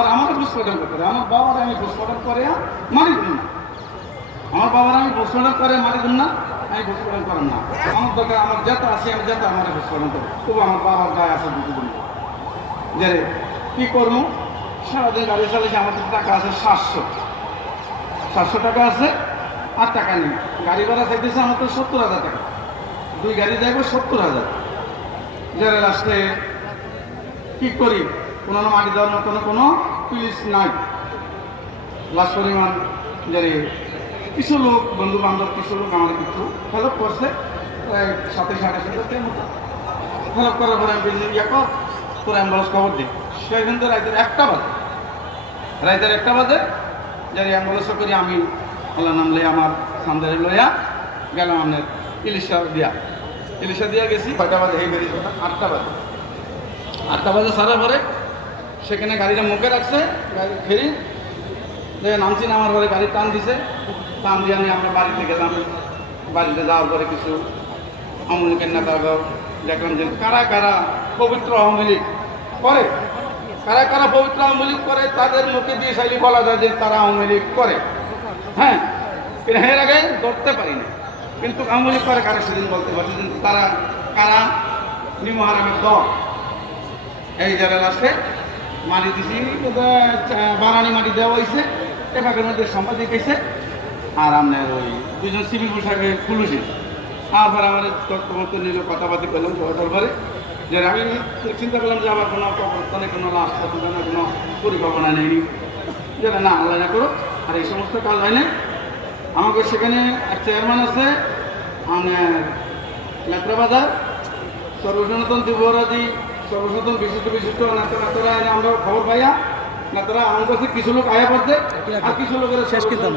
আর আমাকে পোস্টমর্টম করতে হবে। আমার বাবার আমি পোস্টমর্টম করে মারি দিন না। আমার বাবার আমি পোস্টমর্টম করে মারি দিন না, আমি পোস্টমর্টম করেন না। আমার দরকার আমার যেটা আছে আমি যেটা আমার পোস্টমর্টম করবো, তবু আমার বাবার গায়ে আছে দুটো দিন যে কী করবো। সারাদিন গাড়ি চালিয়েছি, আমার টাকা আছে 700 টাকা আছে, আর টাকা নেই। গাড়ি ভাড়া চাইতেছে আমার তো 70,000 টাকা, 2 গাড়ি যাইব 70,000। যারা লাস্টে কী করি, কোনো মাটি দেওয়ার মতন কোনো পুলিশ নাই। লাশ পরিমাণ যে কিছু লোক বন্ধু বান্ধব কিছু লোক আমাদের কিছু হেল্প করছে, প্রায় 7,500 মতো হেল্প করার পরে আমি ইয়ে কর তোর অ্যাম্বুলেন্স খবর দিই। সেখান থেকে রাতের 1টা বাজে যাই অ্যাম্বুলেন্স করি আমি আল্লাহ নাম লইয়া আমার সান্দারে লইয়া গেলাম আপনার ইলিশা দিয়া গেছি। 6টা বাজে এই বেরিয়ে 8টা বাজে সারার পরে সেখানে গাড়িটা মুখে রাখছে, গাড়ি ফেরি নামছি, নামার পরে গাড়ি টান দিছে, টান দিয়ে আমি আমার বাড়িতে গেলাম। বাড়িতে যাওয়ার পরে কিছু আমলিকের নেতা দেখলাম যে কারা কারা পবিত্র আওয়ামী লীগ করে, কারা পবিত্র আওয়ামী লীগ করে, তাদের মুখে দিয়ে চাইলে বলা যায় যে তারা আওয়ামী লীগ করে। হ্যাঁ, কিন্তু এর আগে ধরতে পারি না, কিন্তু আওয়ামী লীগ করে কারা সেদিন বলতে পারছি। কিন্তু তারা কারা নিমহারামের দল। এই যারা লাস্টে মাটি দিছি, বানানি মাটি দেওয়া হয়েছে, টেপাকের মধ্যে সাংবাদিক এসে আর আপনার ওই 2জন সিভিল পোশাকে পুলিশে। তারপর আমার তত্ত্বমতো নিল, কথাবার্তা করলাম সবার পরে যে আমি চিন্তা করলাম যে আমার কোনো কবরস্থানে কোনো লাশ পছন্দ না, কোনো পরিকল্পনা নেই, যেটা না আল্লাহ না করো। আর এই সমস্ত কাজ হয় না। আমাকে সেখানে এক চেয়ারম্যান আছে আপনার লেত্রা বাজার, সর্বসনাতন যুবরাজি, সর্বসনাতন বিশিষ্ট নেতারা আমরা খবর পাইয়া নেতারা আমার কাছে কিছু লোক আয়া পড়ছে, আর কিছু লোকের শেষ কিন্তু